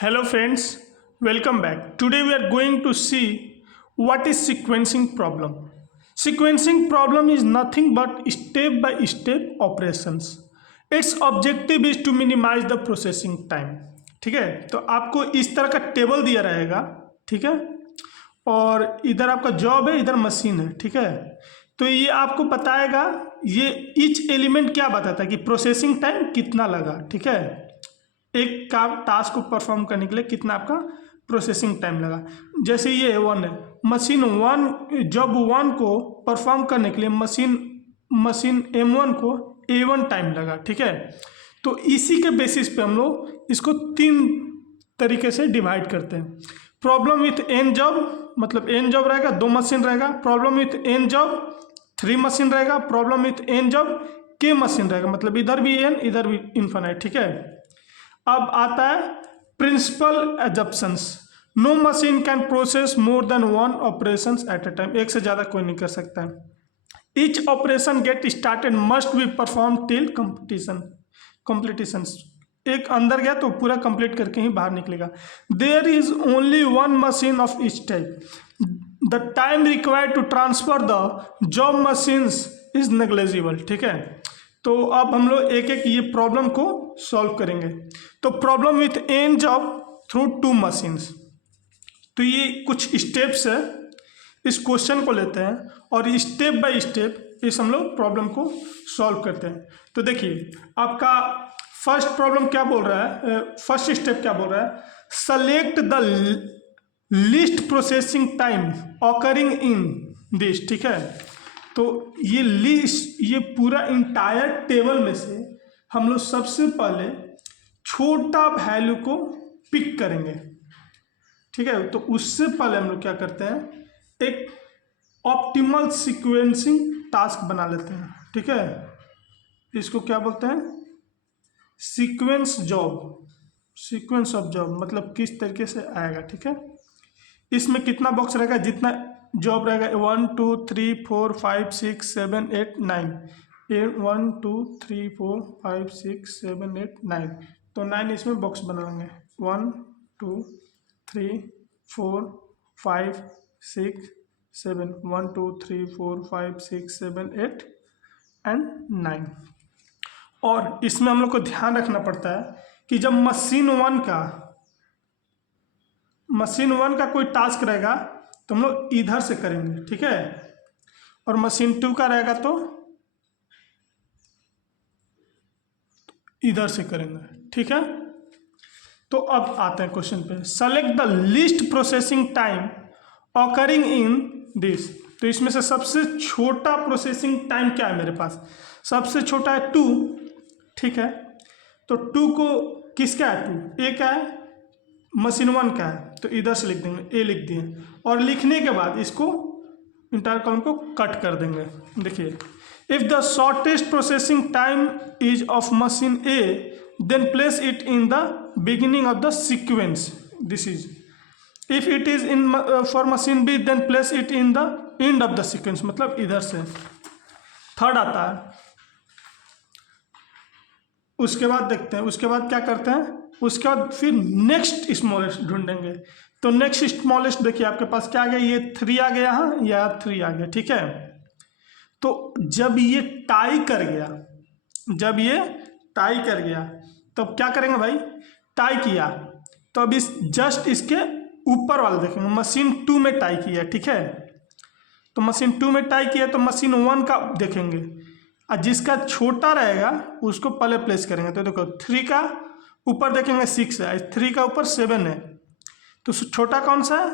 Hello friends, welcome back. Today we are going to see what is sequencing problem. Sequencing problem is nothing but step by step operations. Its objective is to minimize the processing time. ठीक है, तो आपको इस तरह का table दिया रहेगा, ठीक है, और इधर आपका जॉब है, इधर मशीन है, ठीक है। तो ये आपको बताएगा, ये ईच एलिमेंट क्या बताता है कि प्रोसेसिंग टाइम कितना लगा, ठीक है, एक काम टास्क को परफॉर्म करने के लिए कितना आपका प्रोसेसिंग टाइम लगा। जैसे ये वन है, मशीन वन, जॉब वन को परफॉर्म करने के लिए मशीन M1 को A1 टाइम लगा, ठीक है। तो इसी के बेसिस पे हम लोग इसको तीन तरीके से डिवाइड करते हैं। प्रॉब्लम विथ n जॉब, मतलब n जॉब रहेगा, 2 मशीन रहेगा। Problem with n job 3 machine रहेगा। Problem with n job k machine रहेगा, मतलब इधर भी n इधर भी इन्फिनाइट, ठीक है। अब आता है principal assumptions. No machine can process more than one operation at a time. एक से ज़्यादा कोई नहीं कर सकता है। Each operation get started must be perform till completion. एक अंदर गया तो पूरा कंप्लीट करके ही बाहर निकलेगा। There is only one machine of each type. The time required to transfer the job machines is negligible, ठीक है। तो अब हम लोग एक एक ये प्रॉब्लम को सॉल्व करेंगे। तो problem with n job through 2 machines. तो ये कुछ स्टेप्स है, इस क्वेश्चन को लेते हैं और स्टेप बाय स्टेप इस हम लोग प्रॉब्लम को सॉल्व करते हैं। तो देखिए आपका फर्स्ट प्रॉब्लम क्या बोल रहा है, फर्स्ट स्टेप क्या बोल रहा है, select the least processing time occurring in this, ठीक है। तो ये लिस्ट, ये पूरा इंटायर टेबल में से हम लोग सबसे पहले छोटा वैल्यू को पिक करेंगे, ठीक है। तो उससे पहले हम लोग क्या करते हैं, एक ऑप्टिमल सीक्वेंसिंग टास्क बना लेते हैं, ठीक है। इसको क्या बोलते हैं, sequence job, sequence of job, मतलब किस तरीके से आएगा, ठीक है। इसमें कितना बॉक्स रहेगा, जितना जॉब रहेगा 1 2 3 4 5 6 7 8 9, 1 2 3 4 5 6 7 8 9, तो 9 इसमें बॉक्स बना लेंगे। 1 2 3 4 5 6 7, 1 2 3 4 5 6 7 8 एंड 9। और इसमें हम लोग को ध्यान रखना पड़ता है कि जब मशीन वन का कोई टास्क रहेगा तो हम लोग इधर से करेंगे, ठीक है, और मशीन 2 का रहेगा तो इधर से करेंगे, ठीक है। तो अब आते हैं क्वेश्चन पे। Select the least processing time occurring in this. तो इसमें से सबसे छोटा प्रोसेसिंग टाइम क्या है मेरे पास, सबसे छोटा है 2, ठीक है। तो 2 को किसका है, 2 ए का है, मशीन 1 का है, तो इधर से लिख देंगे, ए लिख दिए। और लिखने के बाद इसको इंटायर कॉलम को कट कर देंगे। देखिए, if the shortest processing time is of machine A then place it in the beginning of the sequence, this is. If it is in for machine B then place it in the end of the sequence, मतलब इधर से। Third आता है, उसके बाद देखते हैं, उसके बाद क्या करते हैं, उसके बाद फिर नेक्स्ट स्मॉलेस्ट ढूंढेंगे। तो नेक्स्ट स्मॉलेस्ट देखिए आपके पास क्या आ गया, ये 3 आ गया, यहाँ या 3 आ गया, ठीक है। तो जब ये टाई कर गया, तब क्या करेंगे भाई, टाई किया तो अब इस जस्ट इसके ऊपर वाला देखेंगे, मशीन 2 में टाई किया, ठीक है। तो मशीन 2 में टाई किया तो मशीन 1 का देखेंगे, और जिसका छोटा रहेगा उसको पहले प्लेस करेंगे। तो देखो 3 का ऊपर देखेंगे 6 है, 3 का ऊपर 7 है, तो छोटा कौन सा है,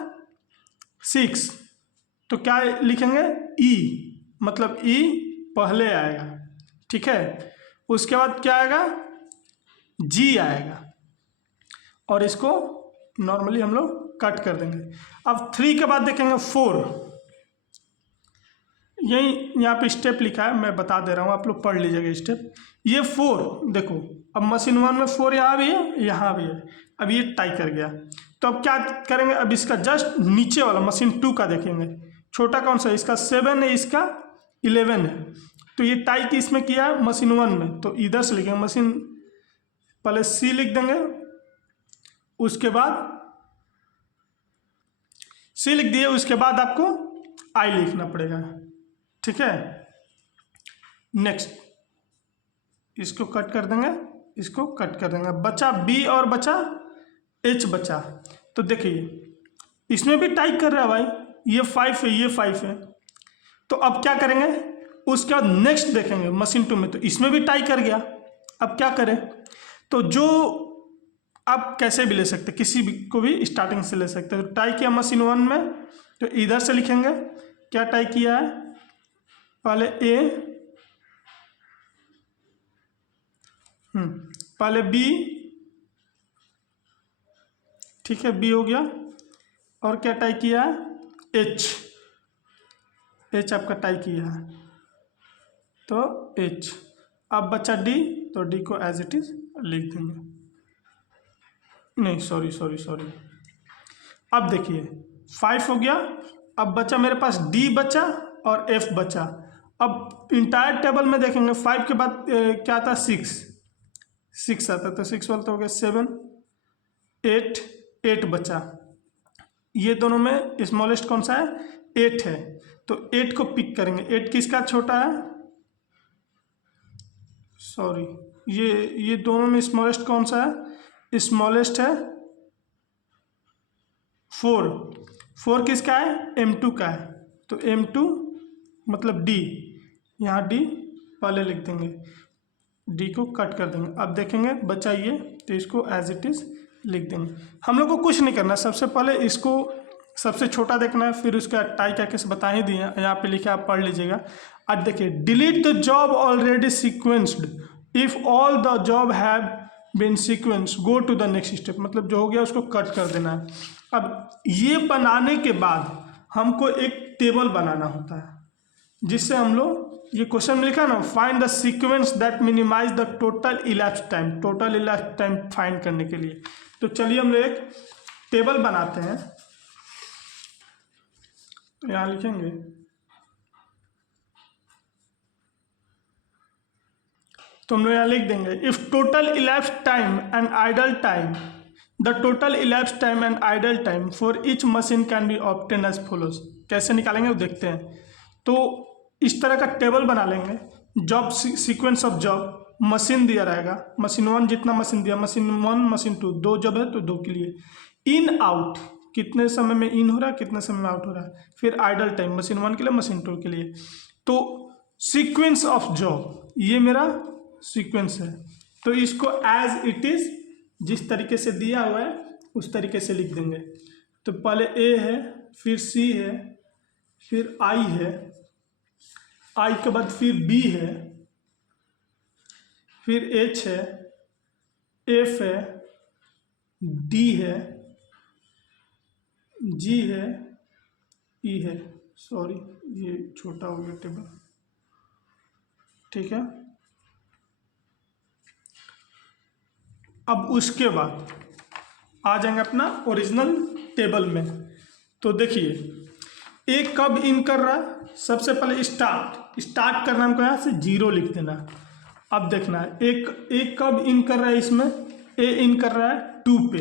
6। तो क्या लिखेंगे, ई, मतलब ई पहले आएगा, ठीक है। उसके बाद क्या आएगा, जी आएगा, और इसको नॉर्मली हम लोग कट कर देंगे। अब 3 के बाद देखेंगे 4, यही यहाँ पे स्टेप लिखा है, मैं बता दे रहा हूँ, आप लोग पढ़ लीजिएगा स्टेप। ये 4 देखो, अब मशीन 1 में 4 यहाँ भी है, यहाँ भी है, अब ये टाई कर गया। तो अब क्या करेंगे, अब इसका जस्ट नीचे वाला मशीन 2 का देखेंगे, छोटा कौन सा है, इसका 7 है, इसका 11 है। तो ये टाई की इसमें किया है मशीन 1 में, तो इधर से लिखेंगे, मशीन पहले सी लिख देंगे, उसके बाद सी लिख दिए, उसके बाद आपको आई लिखना पड़ेगा, ठीक है। नेक्स्ट इसको कट कर देंगे, इसको कट कर देंगे, बचा बी और बचा एच बचा। तो देखिए इसमें भी टाइप कर रहा है भाई, ये 5 है, ये 5 है। तो अब क्या करेंगे, उसके बाद नेक्स्ट देखेंगे मशीन 2 में, तो इसमें भी टाई कर गया। अब क्या करें, तो जो आप कैसे भी ले सकते, किसी भी को भी स्टार्टिंग से ले सकते हैं। तो टाई किया मशीन 1 में, तो इधर से लिखेंगे क्या टाई किया है, पहले ए, पहले बी, ठीक है, बी हो गया, और क्या टाई किया है, एच, एच आपका टाई किया है, तो एच। अब बचा डी, तो डी को एज इट इज लिख देंगे, नहीं सॉरी। अब देखिए 5 हो गया, अब बचा मेरे पास डी बचा और एफ बचा। अब इंटायर टेबल में देखेंगे 5 के बाद क्या आता, 6 आता, तो 6 वाला तो हो गया 7, 8 बचा। ये दोनों में स्मॉलेस्ट कौन सा है, 8 है, तो 8 को पिक करेंगे। 8 किसका छोटा है, सॉरी, ये दोनों में स्मॉलेस्ट कौन सा है, स्मॉलेस्ट है 4 किसका है, M2 का है, तो M2 मतलब D, यहाँ D पहले लिख देंगे, D को कट कर देंगे। अब देखेंगे बचा ये, तो इसको एज इट इज लिख देंगे। हम लोग को कुछ नहीं करना, सबसे पहले इसको सबसे छोटा देखना है, फिर उसका टाई क्या कैसे बता ही दिए, यहाँ पे लिखा आप पढ़ लीजिएगा। अब देखिए delete the job already sequenced if all the job have been sequence go to the next step, मतलब जो हो गया उसको कट कर देना है। अब ये बनाने के बाद हमको एक टेबल बनाना होता है, जिससे हम लोग, ये क्वेश्चन में लिखा ना, find the sequence that minimise the total elapse time, total elapse time find करने के लिए। तो चलिए हम लोग एक टेबल बनाते हैं, तो यहाँ लिखेंगे तो हम लोग यहाँ लिख देंगे if total elapse time and idle time, the total elapse time and idle time for each machine can be obtain as follows. कैसे निकालेंगे वो देखते हैं। तो इस तरह का टेबल बना लेंगे, job sequence of job, machine दिया रहेगा, मशीन 1 जितना मशीन दिया, मशीन 1 मशीन 2, 2 जॉब है तो 2 के लिए, इन आउट कितने समय में इन हो रहा है, कितने समय में आउट हो रहा है, फिर आइडल टाइम मशीन 1 के लिए, मशीन 2 के लिए। तो सीक्वेंस ऑफ जॉब ये मेरा सीक्वेंस है, तो इसको एज इट इज जिस तरीके से दिया हुआ है उस तरीके से लिख देंगे। तो पहले ए है, फिर सी है, फिर आई है, आई के बाद फिर बी है, फिर एच है, एफ है, डी है, जी है, ई है। सॉरी ये छोटा हो गया टेबल, ठीक है। अब उसके बाद आ जाएंगे अपना ओरिजिनल टेबल में। तो देखिए एक कब इन कर रहा है, सबसे पहले स्टार्ट करना हमको, यहाँ से 0 लिख देना। अब देखना है एक कब इन कर रहा है, इसमें ए इन कर रहा है 2 पे,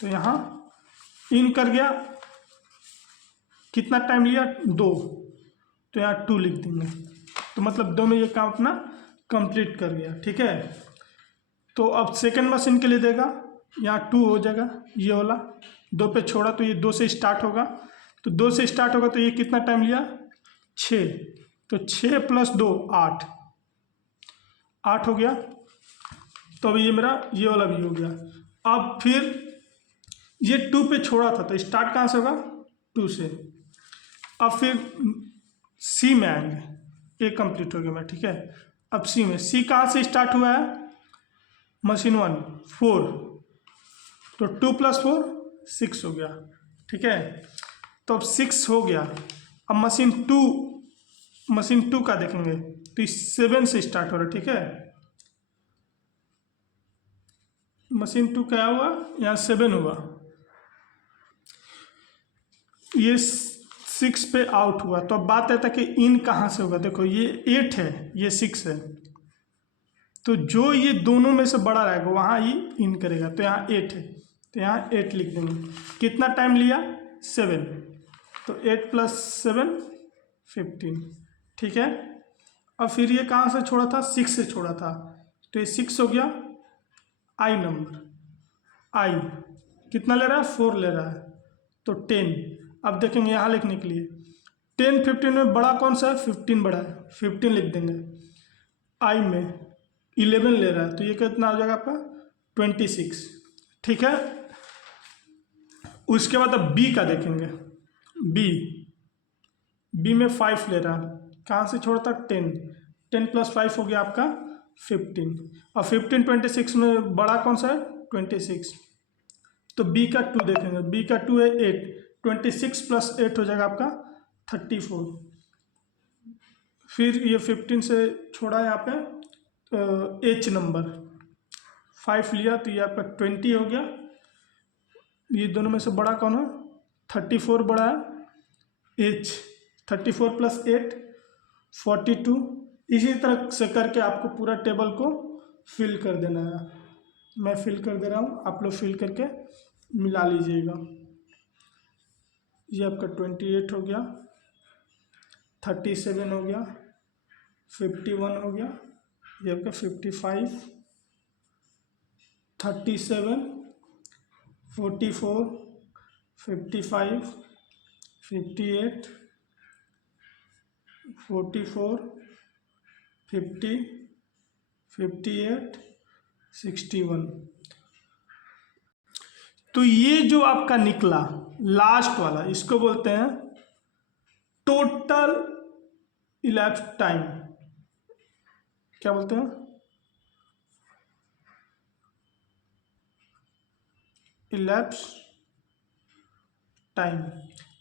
तो यहाँ इन कर गया, कितना टाइम लिया 2, तो यहाँ 2 लिख देंगे, तो मतलब 2 में ये काम अपना कंप्लीट कर गया, ठीक है। तो अब सेकंड मशीन के लिए देगा, यहाँ 2 हो जाएगा, ये वाला 2 पे छोड़ा तो ये 2 से स्टार्ट होगा, तो 2 से स्टार्ट होगा तो ये कितना टाइम लिया 6, तो 6 + 2 8 हो गया। तो अब ये मेरा ये वाला भी हो गया। अब फिर ये 2 पे छोड़ा था तो स्टार्ट कहाँ से होगा 2 से। अब फिर सी में आएंगे, ये कंप्लीट हो गया मैं, ठीक है। अब सी में, सी कहाँ से स्टार्ट हुआ है, मशीन 1 4, तो 2 + 4 6 हो गया, ठीक है। तो अब 6 हो गया। अब मशीन 2 का देखेंगे तो 7 से स्टार्ट हो रहा है, ठीक है। मशीन 2 क्या हुआ, यहाँ 7 हुआ, ये 6 पे आउट हुआ। तो अब बात आता है कि इन कहाँ से होगा। देखो ये 8 है, ये 6 है, तो जो ये दोनों में से बड़ा रहेगा वहाँ ही इन करेगा, तो यहाँ 8 है, तो यहाँ 8 लिख देंगे। कितना टाइम लिया? 7। तो 8 + 7 15। ठीक है। अब फिर ये कहाँ से छोड़ा था? 6 से छोड़ा था, तो ये 6 हो गया। आई नंबर, आई कितना ले रहा है? 4 ले रहा है, तो 10। अब देखेंगे यहाँ लिखने के लिए 10 15 में बड़ा कौन सा है? 15 बड़ा है, 15 लिख देंगे। आई में 11 ले रहा है, तो ये कितना हो जाएगा आपका? 26। ठीक है। उसके बाद अब बी का देखेंगे। बी में 5 ले रहा है, कहाँ से छोड़ा था? 10 + 5 हो गया आपका 15। और 15 26 में बड़ा कौन सा है? 26। तो बी का 2 देखेंगे। बी का 2 है 8, 26 + 8 हो जाएगा आपका 34। फिर ये 15 से छोड़ा यहाँ पे एच नंबर 5 लिया, तो ये आपका 20 हो गया। ये दोनों में से बड़ा कौन है? 34 बड़ा है। एच 34 + 8 42। इसी तरह से करके आपको पूरा टेबल को फिल कर देना है। मैं फिल कर दे रहा हूँ, आप लोग फिल करके मिला लीजिएगा। ये आपका 28 हो गया, 37 हो गया, 51 हो गया, ये आपका 55, 37, 44, 55, 58, 44, 50, 58, 61। तो ये जो आपका निकला लास्ट वाला, इसको बोलते हैं टोटल इलैप्स टाइम। क्या बोलते हैं? Elapse time.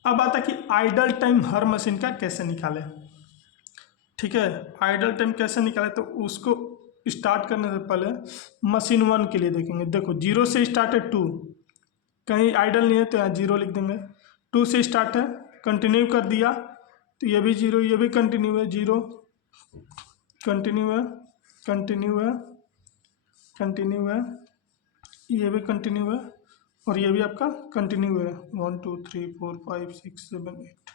अब आता कि आइडल टाइम हर मशीन का कैसे निकाले। ठीक है, आइडल टाइम कैसे निकाले, तो उसको स्टार्ट करने से पहले मशीन 1 के लिए देखेंगे। देखो 0 से स्टार्ट है 2, कहीं आइडल नहीं है तो यहाँ 0 लिख देंगे। 2 से स्टार्ट है, कंटिन्यू कर दिया तो ये भी 0, ये भी कंटिन्यू है, 0 कंटिन्यू है, कंटिन्यू है, कंटिन्यू है, ये भी कंटिन्यू है, और ये भी आपका कंटिन्यू है। 1 2 3 4 5 6 7 8,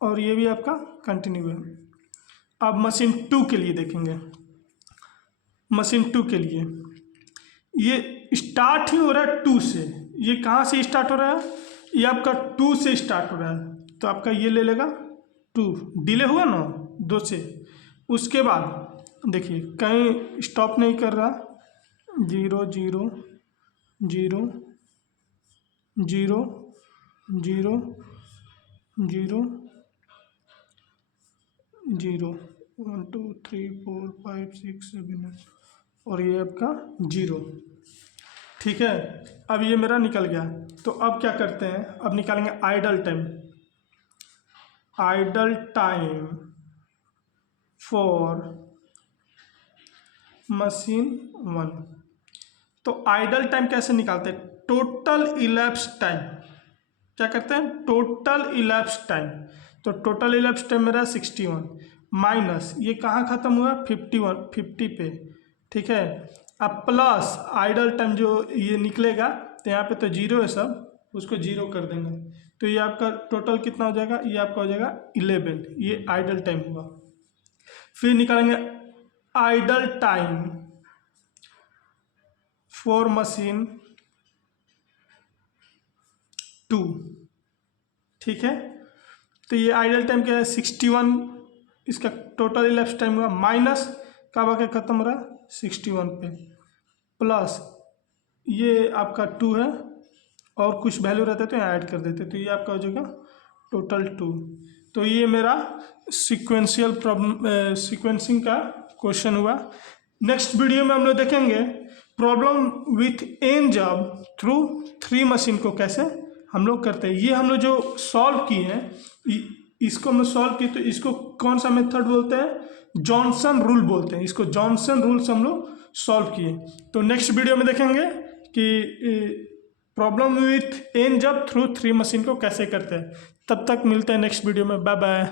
और ये भी आपका कंटिन्यू है। अब मशीन 2 के लिए देखेंगे। मशीन 2 के लिए ये स्टार्ट ही हो रहा है 2 से। ये कहाँ से स्टार्ट हो रहा है? ये आपका 2 से स्टार्ट हो रहा है, तो आपका ये ले लेगा 2, डिले हुआ ना 2 से। उसके बाद देखिए कहीं स्टॉप नहीं कर रहा, 0 0 0 0 0 0 0 1 2 3 4 5 6 7 8, और ये आपका 0। ठीक है, अब ये मेरा निकल गया। तो अब क्या करते हैं? अब निकालेंगे idle time. Idol time for machine 1। तो आइडल टाइम कैसे निकालते हैं? Total elapse time. क्या करते हैं? Total elapse time. तो टोटल इलैप्स टाइम मेरा 61 माइनस ये कहाँ ख़त्म हुआ? 50 पे। ठीक है, अब प्लस आइडल टाइम जो ये निकलेगा, तो यहाँ पे तो 0 है सब, उसको 0 कर देंगे, तो ये आपका टोटल कितना हो जाएगा? ये आपका हो जाएगा 11। ये आइडल टाइम हुआ। फिर निकालेंगे आइडल टाइम फॉर मशीन 2। ठीक है, तो ये आइडल टाइम क्या है? 61, इसका टोटल इलैप्स टाइम हुआ, माइनस कब आके ख़त्म हो रहा है? 61 पे, प्लस ये आपका 2 है, और कुछ वैल्यू रहते तो यहाँ ऐड कर देते, तो ये आपका हो जाएगा टोटल 2। तो ये मेरा सीक्वेंशियल प्रॉब्लम सीक्वेंसिंग का क्वेश्चन हुआ। नेक्स्ट वीडियो में हम लोग देखेंगे problem with n job through 3 machine को कैसे हम लोग करते हैं। ये हम लोग जो सॉल्व किए हैं, इसको हम लोग सॉल्व किए, तो इसको कौन सा मेथड बोलते हैं? जॉनसन रूल बोलते हैं। इसको जॉनसन रूल से हम लोग सॉल्व किए। तो नेक्स्ट वीडियो में देखेंगे कि problem with n job through 3 machine को कैसे करते हैं। तब तक मिलते हैं नेक्स्ट वीडियो में। Bye bye.